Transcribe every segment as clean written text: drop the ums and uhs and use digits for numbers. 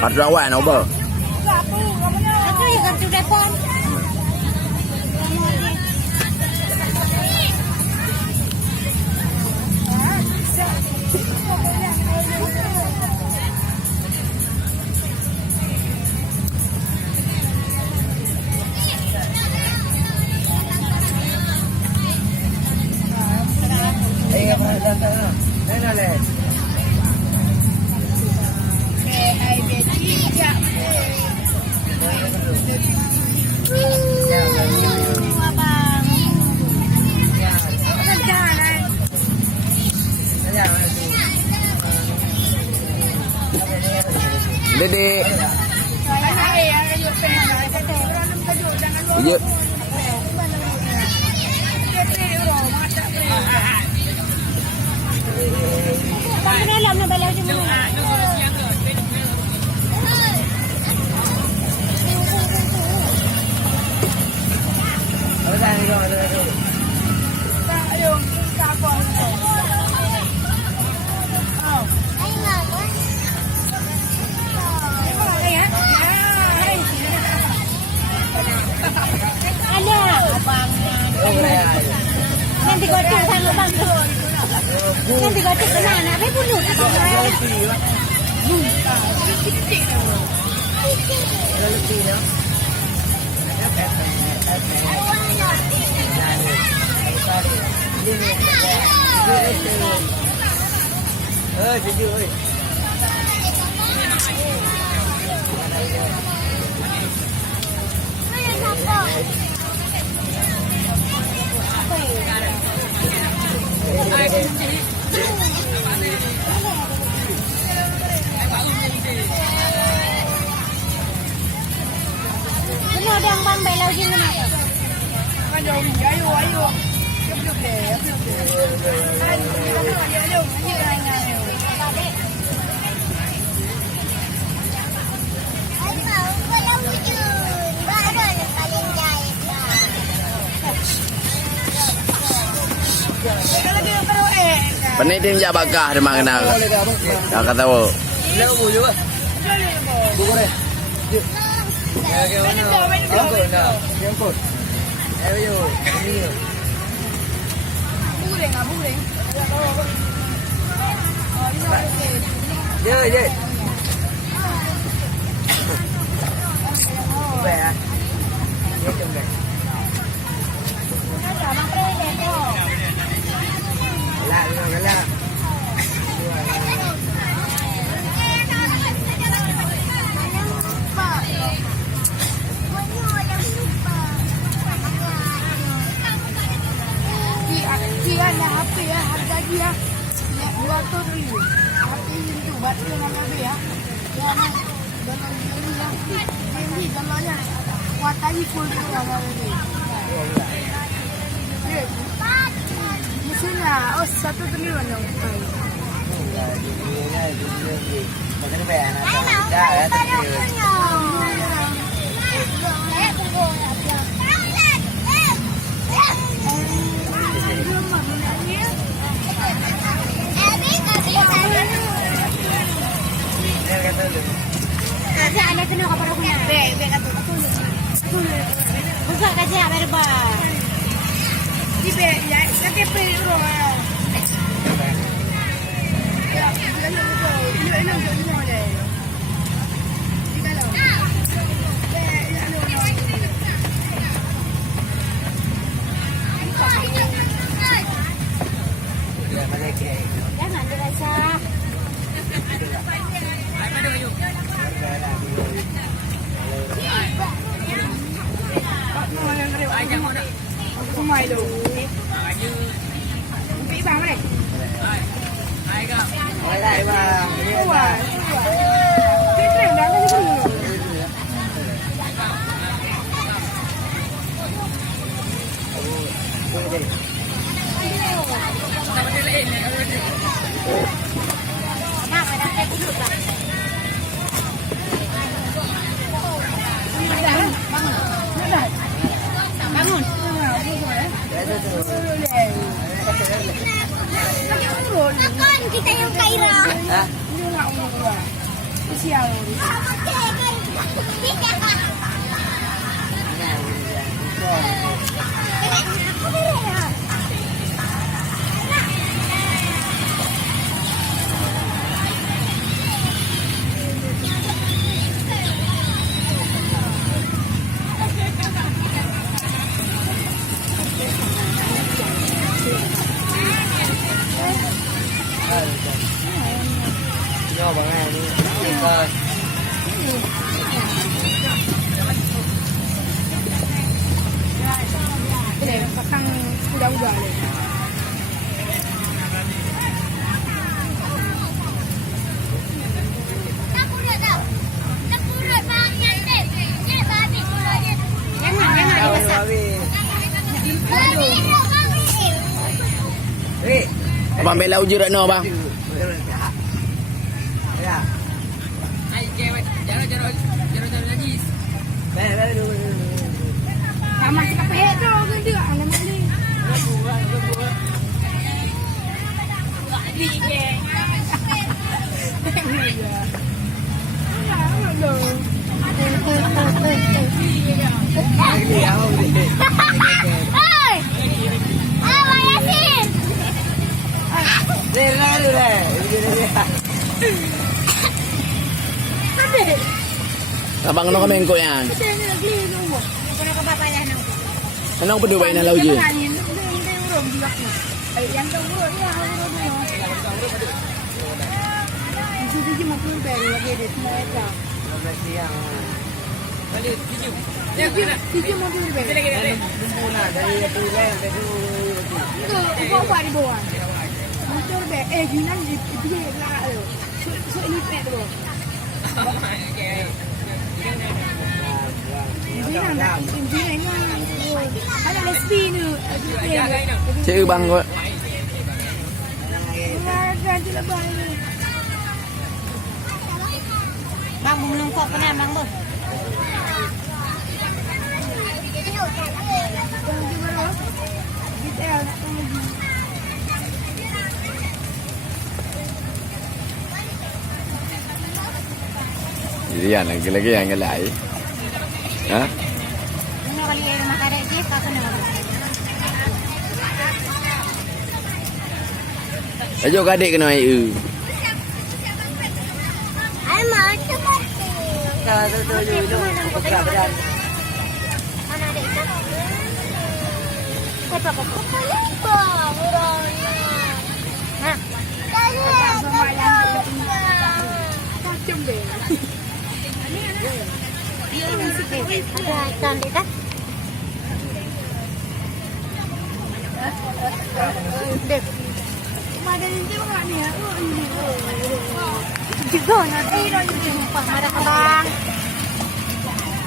Kartu awak nak apa? Aku yang kartu telefon. Dedek. Ya. Bang dalam nak balik semua. Nanti gocok sama bang tu. Nanti gocok kena nak apa bunuh tak boleh. Benar yang bang belau sini nak. Ayo, ayo. Duduk deh, duduk deh. Ayo, Penitin jak bakah dia mak kenal. Dah kata tahu. Leo bu juga. Bu kore. Ya ke mana? Angkut dah. Angkut. Ayo, ini. Buling ah, buling. Je, je. Baik. Ya, jom. Galak. Dia nak apa ya? Harga dia $200. Tapi itu buat dengan apa ya? Ya, dengan ini gambarnya. Kuatannya full gambar ini. Mesinnya, oh $1 triliun dong. Makanya bayar. Dah, ya triliun. Ada anak kena kepada punya. Be kata aku. Buka kaca berba. Di be ya, nanti beli roh. Ya, ini mau deh. Di dalam. Jangan dirasa. Mày đủ. Vĩ vào này. Quay lại mà. Cái này đáng cái gì? Bangun. Makan kita yang Kaira. sial. Nyo bằng này đi. Rồi. Cái này nó khăn đâu rồi. Đâu rồi đi. Đi. Abang bela uji rat no bang. Ya. Dah dulu. Sama si kapet tu kan dia alam ni. Đi áo đi. Đi ra đi ra. Abang ano kami ko yan. Anong paduway na uji? Ada lesbi ni. Cik bang ko. Bang belum kok pernah bang bos. Jadi yan, lagi-lagi yang ngelai. Ha? Ano kali kayo makarek jeep ako na wala. Ajo kadik kena ai. Ay ma, cepat. Tu. Bergerak berjalan. Mana ada itu? Apa kok lupa orangnya. Nah. Ada ikan di tak? Dek. Ada ni tengok ni. Juga nanti dah jumpa ada ke bang.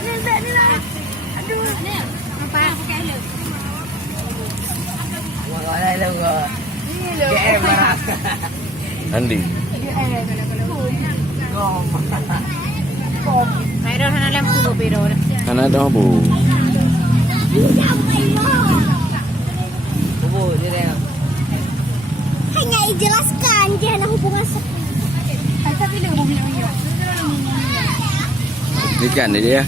Ni lah. Aduh. Apa? Gọi đây luôn rồi. Ni lah. Cái em mà. Andi. Mayroon na lang po pero. Kana daw bu. Bubur dia dah. Hanya jelaskan dia ada hubungan Tapi dia boleh minyak. Ikan dia.